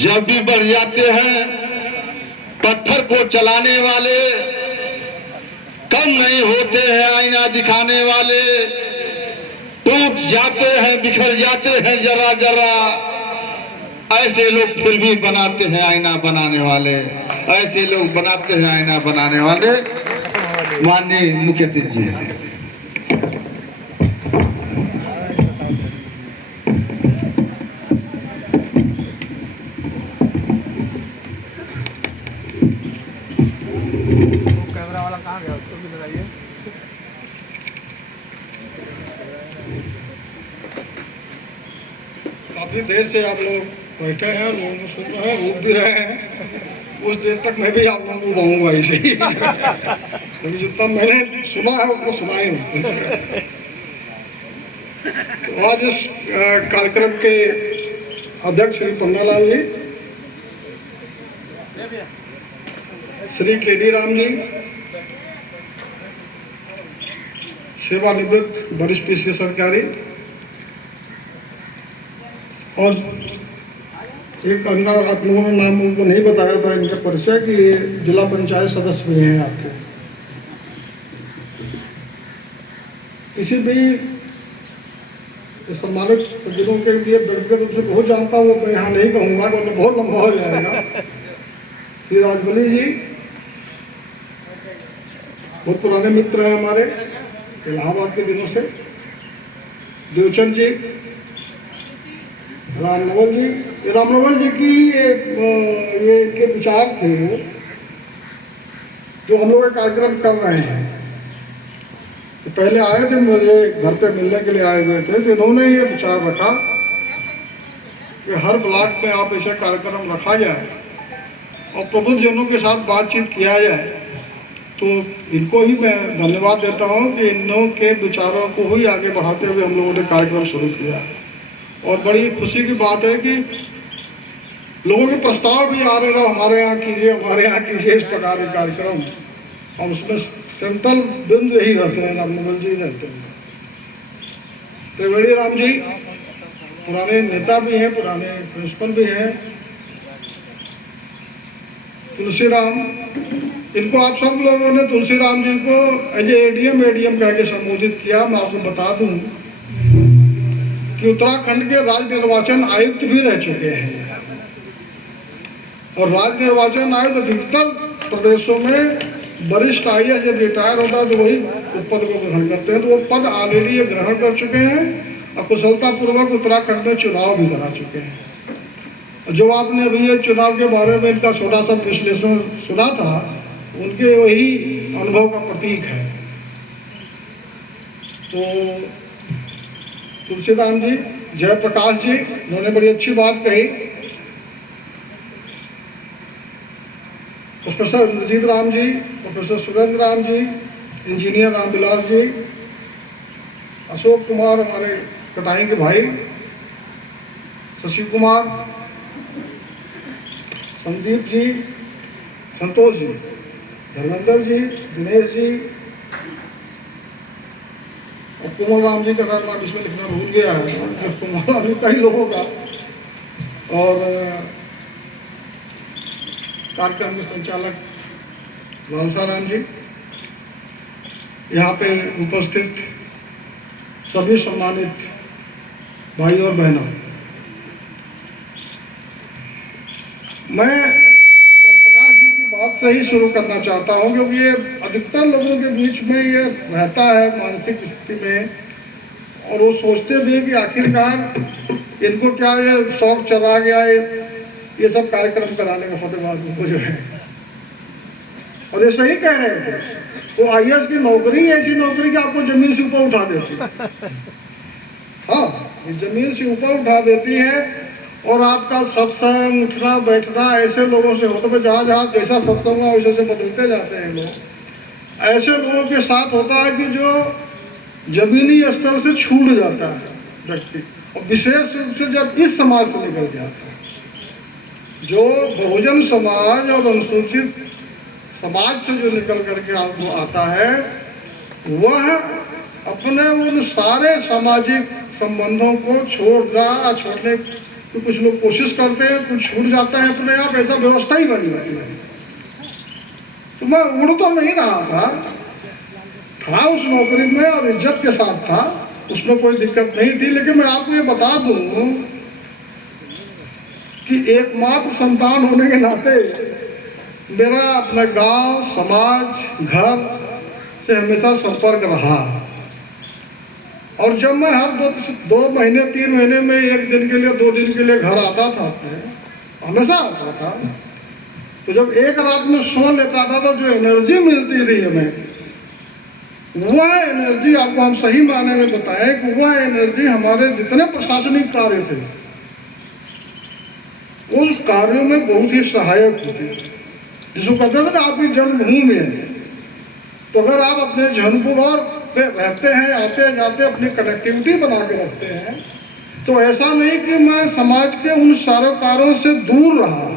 जब भी बढ़ जाते हैं पत्थर को चलाने वाले, कम नहीं होते हैं आईना दिखाने वाले। टूट जाते हैं, बिखर जाते हैं जरा जरा, ऐसे लोग फिर भी बनाते हैं आईना बनाने वाले। ऐसे लोग बनाते हैं आईना बनाने वाले। माननीय मुख्य अतिथि जी, कैमरा वाला कहाँ गया, उसको भी लगाइए। काफी देर से आप लोग बैठे हैं, लोगों को सुन रहे हैं, रूप भी रहे हैं। कुछ देर तक मैं भी आप लोगों को कहूँगा ऐसे ही, क्योंकि जितना मैंने सुना है उनको सुना ही नहीं। तो आज इस कार्यक्रम के अध्यक्ष श्री पन्नालाल जी, श्री के.डी. राम जी, सेवानिवृत्त वरिष्ठ PCS अधिकारी, और एक अंदर आप लोगों ने नाम उनको नहीं बताया था इनका परिचय कि ये जिला पंचायत सदस्य भी हैं आपके। किसी भी सम्मानित सज्जनों के लिए व्यक्तिगत रूप से बहुत जानता हूँ, मैं यहाँ नहीं कहूँगा क्योंकि बहुत लंबा हो जाएगा। श्री राजबली जी बहुत पुराने मित्र हैं हमारे इलाहाबाद के दिनों से। देवचंद जी, रामनवल जी की ये के विचार थे जो हम लोग कार्यक्रम कर रहे हैं। तो पहले आए थे, मुझे घर पे मिलने के लिए आए हुए थे, तो इन्होंने ये विचार रखा कि हर ब्लॉक में आप ऐसा कार्यक्रम रखा जाए और प्रबुद्धजनों के साथ बातचीत किया जाए। तो इनको ही मैं धन्यवाद देता हूँ कि इन लोगों के विचारों को ही आगे बढ़ाते हुए हम लोगों ने कार्यक्रम शुरू किया। और बड़ी खुशी की बात है कि लोगों के प्रस्ताव भी आ रहे थे, हमारे यहाँ कीजिए, हमारे यहाँ कीजिए इस प्रकार के कार्यक्रम, और उसमें सेंट्रल बिंदु यही रहते हैं, रामनवल जी रहते हैं। त्रिवेणी राम जी पुराने नेता भी हैं, पुराने प्रिंसिपल भी हैं। तुलसीराम, इनको आप सब लोगों ने तुलसीराम जी को एज एडीएम कह के संबोधित किया। मैं आपको बता दूं कि उत्तराखंड के राज्य निर्वाचन आयुक्त भी रह चुके हैं, और राज्य निर्वाचन आयुक्त अधिकतर प्रदेशों में वरिष्ठ IAS जब रिटायर होता है तो वही पद को ग्रहण करते हैं। तो वो पद ऑलरेडी ये ग्रहण कर चुके हैं और कुशलतापूर्वक उत्तराखंड में चुनाव भी करा चुके हैं। जो आपने अभी ये चुनाव के बारे में इनका छोटा सा विश्लेषण सुना था, उनके वही अनुभव का प्रतीक है। तो तुलसीराम जी, जयप्रकाश जी, उन्होंने बड़ी अच्छी बात कही। Professor Indrajit Ram ji, professor Surendra Ram ji, engineer Ramvilas ji, Ashok Kumar हमारे कटाई के भाई, शशि कुमार, संदीप जी, संतोष जी, धर्मेंद्र जी, दिनेश जी, और कुमार राम जी का नाम इसमें लिखना भूल गया है, कुमार राम जी कई लोगों का, और कार्यक्रम के संचालक लालसा राम जी, यहाँ पे उपस्थित सभी सम्मानित भाई और बहनों, मैं जयप्रकाश जी की बात से ही शुरू करना चाहता हूँ, क्योंकि ये अधिकतर लोगों के बीच में ये रहता है मानसिक स्थिति में, और वो सोचते भी कि आखिरकार इनको क्या ये शौक चला गया है ये सब कार्यक्रम कराने का फतेहबाद को जो है। और ये सही कह रहे थे, तो IAS की नौकरी ऐसी नौकरी कि आपको जमीन से ऊपर उठा देती है। हाँ, ये जमीन से ऊपर उठा देती है, और आपका सत्संग, उठना बैठना ऐसे लोगों से होता है, जहाँ जहाँ जैसा सत्संग हुआ वैसे से बदलते जाते हैं लोग। ऐसे लोगों के साथ होता है कि जो जमीनी स्तर से छूट जाता है व्यक्ति, और विशेष रूप से जब इस समाज से निकल जाता है, जो बहुजन समाज और अनुसूचित समाज से जो निकल करके आपको आता है, वह अपने उन सारे सामाजिक संबंधों को छोड़ने तो कुछ लोग कोशिश करते हैं, कुछ छूट जाता है अपने आप, ऐसा व्यवस्था ही बनी रहती है। तो मैं उड़ तो नहीं रहा था उस नौकरी में और इज्जत के साथ था, उसमें कोई दिक्कत नहीं थी। लेकिन मैं आपको ये बता दूं कि एकमात्र संतान होने के नाते मेरा अपने गांव, समाज, घर से हमेशा संपर्क रहा। और जब मैं हर दो महीने 3 महीने में 1 दिन के लिए 2 दिन के लिए घर आता था, हमेशा आता था, तो जब एक रात में सो लेता था तो जो एनर्जी मिलती थी हमें, वह एनर्जी, आपको हम सही मायने में बताएं कि वह एनर्जी हमारे जितने प्रशासनिक कार्य थे उस कार्यों में बहुत ही सहायक होती है। जिसको कहते हैं ना आपकी जन्मभूमि है, तो अगर आप अपने जन्मभूमि पे रहते हैं, आते जाते अपनी कनेक्टिविटी बना के रखते हैं, तो ऐसा नहीं कि मैं समाज के उन सरोकारों से दूर रहा,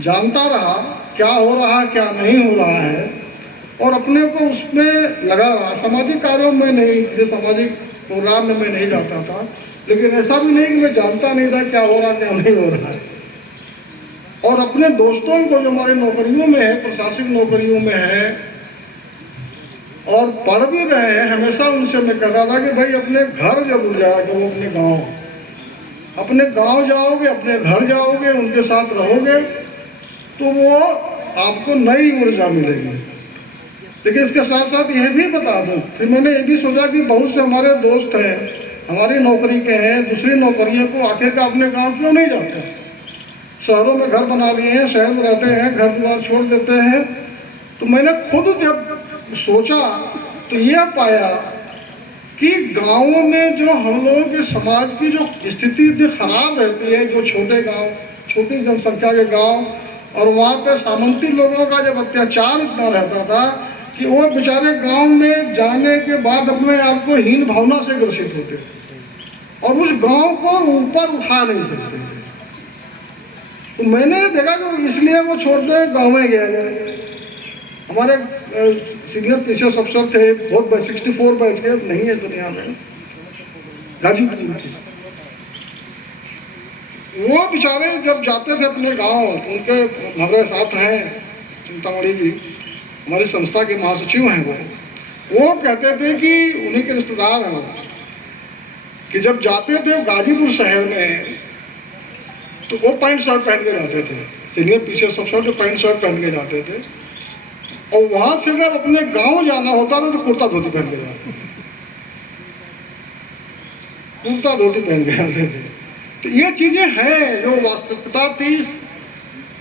जानता रहा क्या हो रहा क्या नहीं हो रहा है, और अपने को उसमें लगा रहा। सामाजिक कार्यों में नहीं, जैसे सामाजिक प्रोग्राम में मैं नहीं जाता था, लेकिन ऐसा भी नहीं कि मैं जानता नहीं था क्या हो रहा क्या नहीं हो रहा है। और अपने दोस्तों को जो हमारी नौकरियों में है, प्रशासनिक नौकरियों में है और पढ़ भी रहे हैं, हमेशा उनसे मैं कहता था कि भाई अपने घर जरूर जाया करो, अपने गांव जाओगे, अपने घर जाओगे, उनके साथ रहोगे तो वो आपको नई ऊर्जा मिलेगी। लेकिन इसके साथ साथ यह भी बता दूं, फिर मैंने ये भी सोचा कि बहुत से हमारे दोस्त हैं, हमारी नौकरी के हैं, दूसरी नौकरियों को आखिरकार अपने गांव क्यों नहीं जाते, शहरों में घर बना लिए हैं, शहर में रहते हैं, घर द्वार छोड़ देते हैं। तो मैंने खुद जब सोचा तो यह पाया कि गाँवों में जो हम लोगों के समाज की जो स्थिति इतनी खराब रहती है, जो छोटे गाँव, छोटी जनसंख्या के गाँव, और वहाँ पे सामंती लोगों का जब अत्याचार इतना रहता था कि वो बेचारे गांव में जाने के बाद अपने आप को हीन भावना से ग्रसित होते और उस गांव को ऊपर उठा नहीं सकते। तो मैंने देखा कि इसलिए वो छोड़ते गांव में गया। हमारे सीनियर पीसीएस अफसर थे, बहुत 64 बैच के, नहीं है दुनिया में, गाजीपुर के, वो बेचारे जब जाते थे अपने गांव, उनके हमारे साथ हैं चिंतामणि जी, हमारी संस्था के महासचिव हैं, वो कहते थे कि उन्हीं के रिश्तेदार हैं कि जब जाते थे गाजीपुर शहर में तो वो पैंट शर्ट पहन के जाते थे, सीनियर पीसीएस अफसर जो पैंट शर्ट पहन के जाते थे, और वहां से जब अपने गांव जाना होता था तो कुर्ता धोती पहन के जाते थे, कुर्ता धोती पहन के जाते थे। तो ये चीजें हैं जो वास्तविकता थी,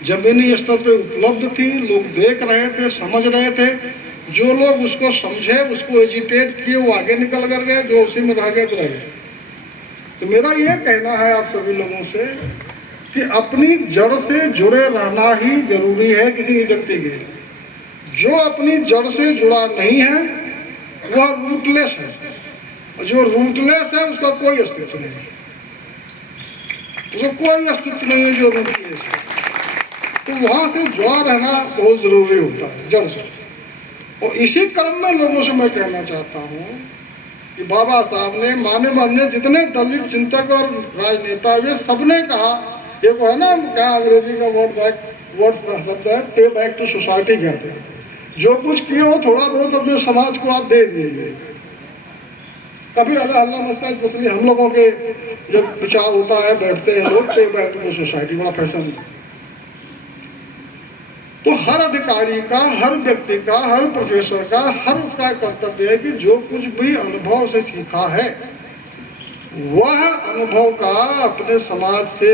जमीनी स्तर पे उपलब्ध थी, लोग देख रहे थे, समझ रहे थे। जो लोग उसको समझे, उसको एजिटेट किए, वो आगे निकल कर गए, जो उसी में रह गए तो रह गए। तो मेरा ये कहना है आप सभी लोगों से कि अपनी जड़ से जुड़े रहना ही जरूरी है किसी व्यक्ति के लिए। जो अपनी जड़ से जुड़ा नहीं है वह रूटलेस है, और जो रूटलेस है उसका कोई अस्तित्व नहीं है, उसका कोई अस्तित्व नहीं है जो रूटलेस है। तो वहाँ से जुड़ा रहना बहुत ज़रूरी होता है जड़ से। और इसी क्रम में लोगों से मैं कहना चाहता हूँ कि बाबा साहब ने, माने माने जितने दलित चिंतक और राजनेता हुए, सबने कहा, एक है ना क्या अंग्रेजी का वर्ड शब्द है, पे बैक टू सोसाइटी कहते हैं। जो कुछ किए हो थोड़ा बहुत अपने समाज को आप दे दीजिए। कभी अल्लाह मस्ता, इसलिए हम लोगों के जब विचार होता है, बैठते हैं लोग, पे बैक टू सोसाइटी, बड़ा फैशन है। तो हर अधिकारी का, हर व्यक्ति का, हर प्रोफेसर का, हर उसका कर्तव्य है कि जो कुछ भी अनुभव से सीखा है वह अनुभव का अपने समाज से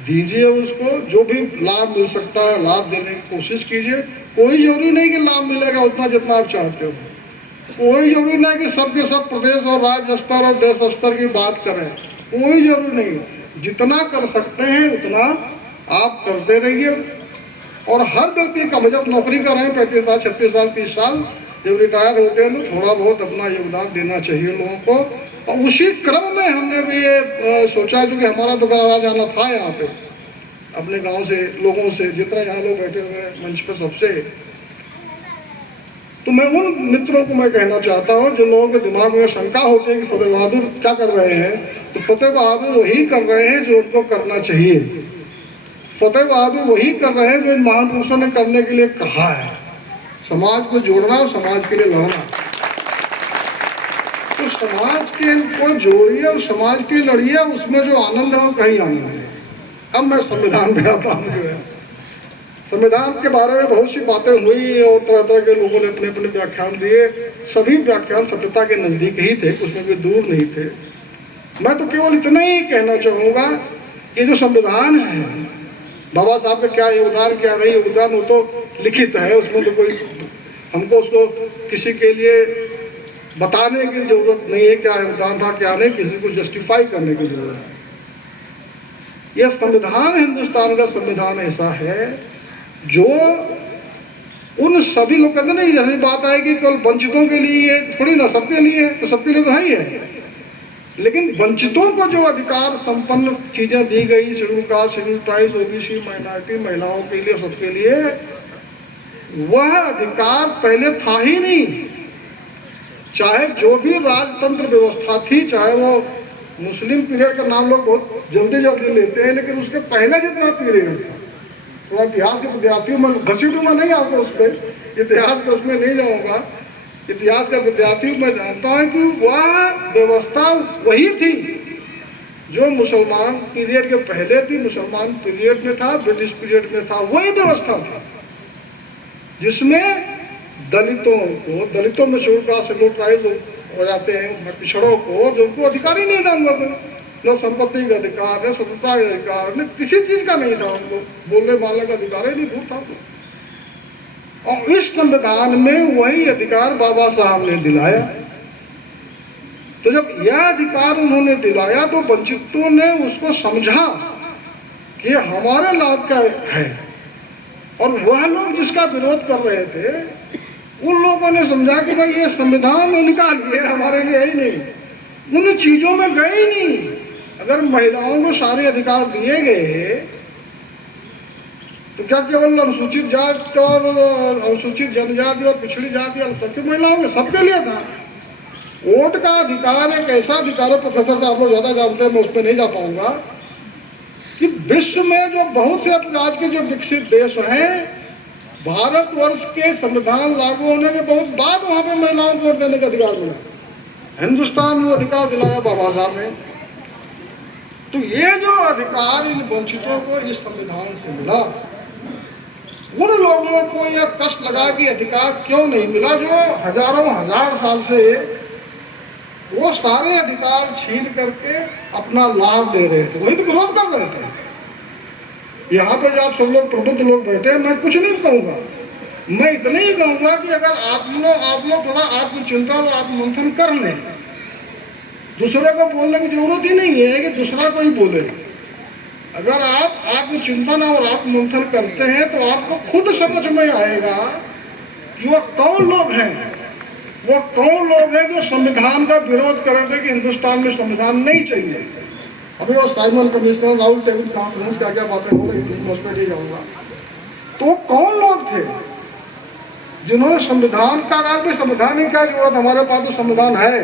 दीजिए, उसको जो भी लाभ मिल सकता है लाभ देने की कोशिश कीजिए। कोई जरूरी नहीं कि लाभ मिलेगा उतना जितना आप चाहते हो, कोई जरूरी नहीं कि सबके सब प्रदेश और राज्य स्तर और देश स्तर की बात करें, कोई जरूरी नहीं। जितना कर सकते हैं उतना आप करते रहिए। और हर व्यक्ति का, जब नौकरी कर रहे हैं 35 साल, 36 साल, 30 साल, जब रिटायर होते हैं तो थोड़ा बहुत अपना योगदान देना चाहिए लोगों को। और उसी क्रम में हमने भी ये सोचा, क्योंकि हमारा तो घर जाना था यहाँ पे, अपने गांव से, लोगों से, जितने यहाँ लोग बैठे हुए हैं मंच पे, सबसे तो मैं उन मित्रों को मैं कहना चाहता हूँ जिन लोगों के दिमाग में शंका होती है कि फतेह बहादुर क्या कर रहे हैं, तो फतेह बहादुर वही कर रहे हैं जो उनको करना चाहिए। फतेह बहादुर वही कर रहे हैं जो इन महान पुरुषों ने करने के लिए कहा है, समाज को जोड़ना और समाज के लिए लड़ना। तो समाज के को जोड़िए और समाज के लड़िए, उसमें जो आनंद है वो कहीं आनंद है। अब मैं संविधान पे आता हूँ। जो है संविधान के बारे में बहुत सी बातें हुई और तरह तरह के लोगों ने अपने अपने व्याख्यान दिए। सभी व्याख्यान सत्यता के नज़दीक ही थे, उसमें भी दूर नहीं थे। मैं तो केवल इतना ही कहना चाहूँगा कि जो संविधान है, बाबा साहब का क्या योगदान क्या नहीं योगदान, वो तो लिखित है, उसमें तो कोई हमको उसको किसी के लिए बताने की जरूरत नहीं है क्या योगदान था क्या नहीं, किसी को जस्टिफाई करने की जरूरत है। यह संविधान, हिंदुस्तान का संविधान ऐसा है जो उन सभी लोग कहते नहीं, जैसी बात है कि केवल वंचितों के लिए थोड़ी ना, सबके लिए है, तो सबके लिए तो है ही है। लेकिन वंचितों को जो अधिकार संपन्न चीजें दी गई, schedule caste, schedule tribes, OBC, minority, महिलाओं के लिए, सबके लिए, वह अधिकार पहले था ही नहीं। चाहे जो भी राजतंत्र व्यवस्था थी, चाहे वो मुस्लिम पीरियड का नाम लोग बहुत जल्दी जल्दी लेते हैं, लेकिन उसके पहले जितना पीरियड था, थोड़ा इतिहास के विद्यार्थियों में घसीटूंगा नहीं आपको, उस पर इतिहास के उसमें नहीं जाऊंगा। इतिहास का विद्यार्थी मैं जानता हूँ कि वह व्यवस्था वही थी जो मुसलमान पीरियड के पहले थी, मुसलमान पीरियड में था, ब्रिटिश पीरियड में था। वही व्यवस्था था जिसमें दलितों में शेड्यूल कास्ट, शेड्यूल ट्राइब्स हो जाते हैं, पिछड़ों को जो उनको अधिकार ही नहीं था, उनको न संपत्ति का अधिकार, न स्वतंत्रता का अधिकार, न किसी चीज का नहीं था, उनको बोलने वाले का अधिकार ही नहीं, दूर था। और इस संविधान में वही अधिकार बाबा साहब ने दिलाया। तो जब यह अधिकार उन्होंने दिलाया तो वंचितों ने उसको समझा कि हमारे लाभ का है, और वह लोग जिसका विरोध कर रहे थे उन लोगों ने समझा कि भाई ये संविधान निकाल लिए, हमारे लिए ही नहीं, उन चीजों में गए ही नहीं। अगर महिलाओं को सारे अधिकार दिए गए तो क्या केवल अनुसूचित जाति और अनुसूचित जनजाति और पिछड़ी जाति अल्पसंख्यक महिलाओं के सबके लिए था? वोट का अधिकार एक ऐसा अधिकार है, प्रोफेसर साहब लोग ज्यादा जानते हैं, मैं उस पर नहीं जा पाऊंगा, कि विश्व में जो बहुत से आज के जो विकसित देश हैं, भारतवर्ष के संविधान लागू होने के बहुत बाद वहां पे महिलाओं को वोट देने का अधिकार मिला। हिंदुस्तान में अधिकार दिलाया बाबा साहब ने। तो ये जो अधिकार इन वंचितों को इस संविधान से मिला, उन लोगों को यह कष्ट लगा कि अधिकार क्यों नहीं मिला, जो हजारों हजार साल से वो सारे अधिकार छीन करके अपना लाभ ले रहे थे, वही तो विरोध कर रहे थे। यहाँ पे जो आप सब लोग प्रबुद्ध लोग बैठे हैं, मैं कुछ नहीं कहूँगा, मैं इतना ही कहूँगा कि अगर आप लोग थोड़ा आत्मचिंतन और आत्ममंथन कर लें, दूसरे को बोलने की जरूरत ही नहीं है कि दूसरा को ही बोले। अगर आप आत्मचिंतन और आत्ममंथन करते हैं तो आपको खुद समझ में आएगा कि वह कौन लोग हैं, वो कौन लोग हैं जो संविधान का विरोध कर रहे थे कि हिंदुस्तान में संविधान नहीं चाहिए। अभी वो Simon commission, round table conference, क्या क्या बातें हो रही थी, मैं उस पर नहीं जाऊँगा। तो वो कौन लोग थे जिन्होंने संविधान का नाम भी, संविधान की क्या जरूरत, हमारे पास तो संविधान है,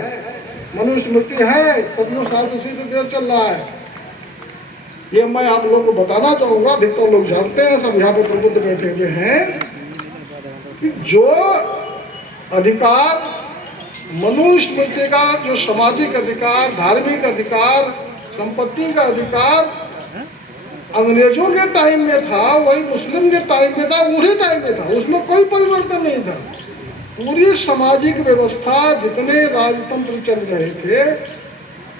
मनुस्मृति है, सदियों साल उसी से देश चल रहा है। ये मैं आप लोगों को बताना चाहूँगा, अधिकतर लोग जानते हैं, सब यहाँ पे प्रबुद्ध बैठे हुए हैं, कि जो अधिकार मनुस्मृति का, जो सामाजिक अधिकार, धार्मिक अधिकार, संपत्ति का अधिकार अंग्रेजों के टाइम में था, वही मुस्लिम के टाइम में था, उन्हीं टाइम में था, उसमें कोई परिवर्तन नहीं था। पूरी सामाजिक व्यवस्था, जितने राजतंत्र चल रहे थे,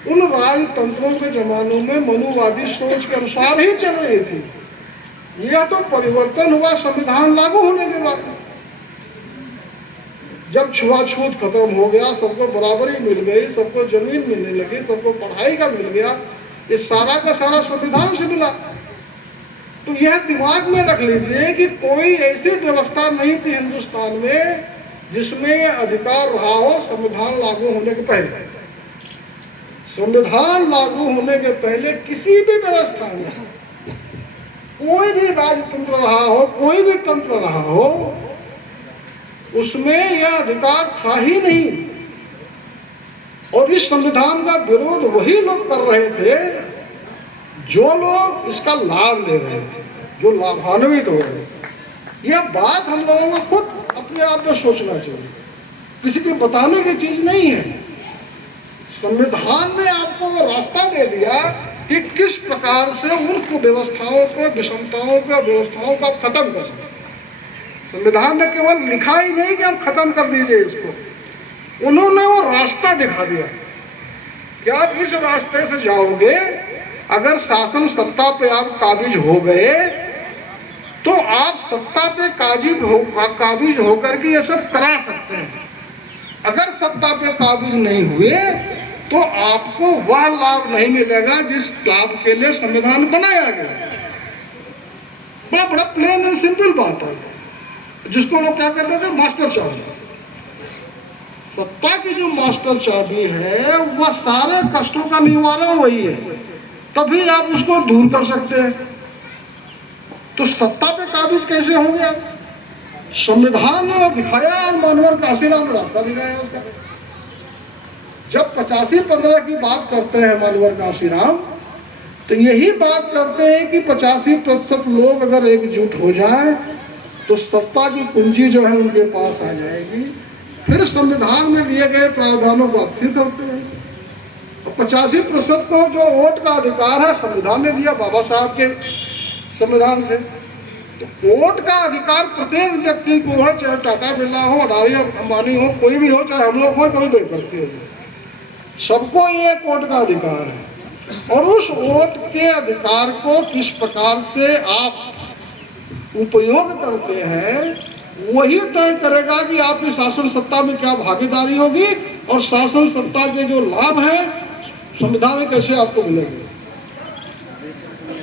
उन राजतंत्रों के जमानों में मनुवादी सोच के अनुसार ही चल रही थी। यह तो परिवर्तन हुआ संविधान लागू होने के बाद, जब छुआछूत खत्म हो गया, सबको बराबरी मिल गई, सबको जमीन मिलने लगी, सबको पढ़ाई का मिल गया, ये सारा का सारा संविधान से मिला। तो यह दिमाग में रख लीजिए कि कोई ऐसी व्यवस्था नहीं थी हिंदुस्तान में जिसमें अधिकार रहा हो संविधान लागू होने के पहले। संविधान लागू होने के पहले किसी भी व्यवस्था में कोई भी राजतंत्र रहा हो, कोई भी तंत्र रहा हो, उसमें यह अधिकार था ही नहीं। और इस संविधान का विरोध वही लोग कर रहे थे जो लोग इसका लाभ ले रहे थे, जो लाभान्वित हो रहे थे। यह बात हम लोगों को खुद अपने आप में सोचना चाहिए, किसी को बताने की चीज नहीं है। संविधान ने आपको रास्ता दे दिया कि किस प्रकार से उन व्यवस्थाओं को, विषमताओं को, व्यवस्थाओं को आप खत्म कर सकते। संविधान ने केवल लिखा ही नहीं कि आप खत्म कर दीजिए इसको, उन्होंने वो रास्ता दिखा दिया कि आप इस रास्ते से जाओगे। अगर शासन सत्ता पे आप काबिज हो गए तो आप सत्ता पे काबिज होकर के ये सब करा सकते हैं। अगर सत्ता पे काबिज नहीं हुए तो आपको वह लाभ नहीं मिलेगा जिस लाभ के लिए संविधान बनाया गया। बड़ा प्लेन एंड सिंपल बात है, जिसको लोग क्या कहते थे, मास्टर चाबी। सत्ता की जो मास्टर चाबी है वह सारे कष्टों का निवारण वही है, तभी आप उसको दूर कर सकते हैं। तो सत्ता पे काबिज कैसे हो गया? संविधान ने दिखाया और मानवर काशीराम ने रास्ता दिखाया उसका। जब 85-15 की बात करते हैं मानवर काशीराम, तो यही बात करते हैं कि 85% लोग अगर एकजुट हो जाए तो सत्ता की कुंजी जो है उनके पास आ जाएगी। फिर संविधान में दिए गए प्रावधानों को आप फिर करते हैं। तो 85% को जो वोट का अधिकार है संविधान ने दिया बाबा साहब के संविधान से। तो वोट का अधिकार प्रत्येक व्यक्ति को है, चाहे टाटा बिरला हो, अडानी अंबानी हो, कोई भी हो, चाहे हम लोग हो, कोई भी व्यक्ति हो, सबको ये वोट का अधिकार है। और उस वोट के अधिकार को किस प्रकार से आप उपयोग करते हैं वही तय करेगा कि आपकी शासन सत्ता में क्या भागीदारी होगी और शासन सत्ता के जो लाभ हैं संविधान में कैसे आपको मिलेंगे।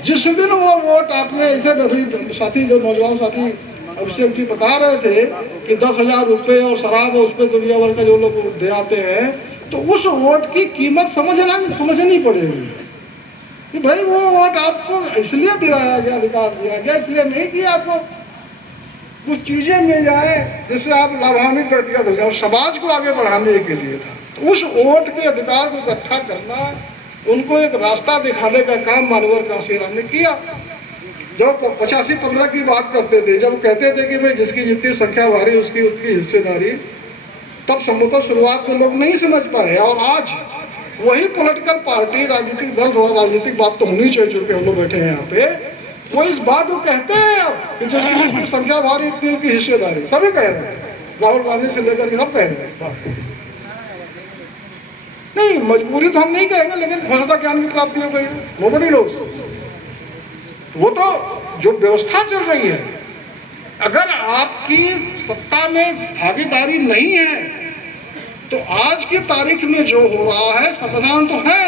जिस दिन वो वोट आपने ऐसे अभी साथी जो नौजवान साथी अभिषेक जी बता रहे थे कि 10,000 रुपये और शराब और उस पर दुनिया भर का जो लोग दे आते हैं, तो उस वोट की कीमत समझनी पड़ेगी कि भाई वो वोट आपको इसलिए दिलाया गया, अधिकार दिया गया, इसलिए नहीं कि आपको कुछ चीजें मिल जाए जिससे आप लाभान्वित व्यक्तिगत हो जाए, समाज को आगे बढ़ाने के लिए था। तो उस वोट के अधिकार को इकट्ठा करना, उनको एक रास्ता दिखाने का काम मानवर काशीराम ने किया। जब 85-15 की बात करते थे, जब कहते थे कि भाई जिसकी जितनी संख्या भारी उसकी उतनी हिस्सेदारी, तब संभवतः शुरुआत में लोग नहीं समझ पाए। और आज वही पॉलिटिकल पार्टी, राजनीतिक दल, थोड़ा राजनीतिक बात तो होनी चाहिए जो कि हम लोग बैठे हैं यहाँ पे, वो इस बात को कहते हैं कि जिसकी संख्या भारी इतनी उसकी हिस्सेदारी, सभी कह रहे हैं, राहुल गांधी से लेकर के सब कह रहे हैं। नहीं, मजबूरी तो हम नहीं कहेंगे, लेकिन भ्रष्टा ज्ञान की प्राप्ति हो गई, नोबडी नोस। वो तो जो व्यवस्था चल रही है, अगर आपकी सत्ता में भागीदारी नहीं है तो आज की तारीख में जो हो रहा है, संविधान तो है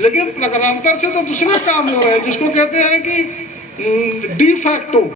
लेकिन प्रकारांतर से तो दूसरे काम हो रहे हैं, जिसको कहते हैं कि डी फैक्टो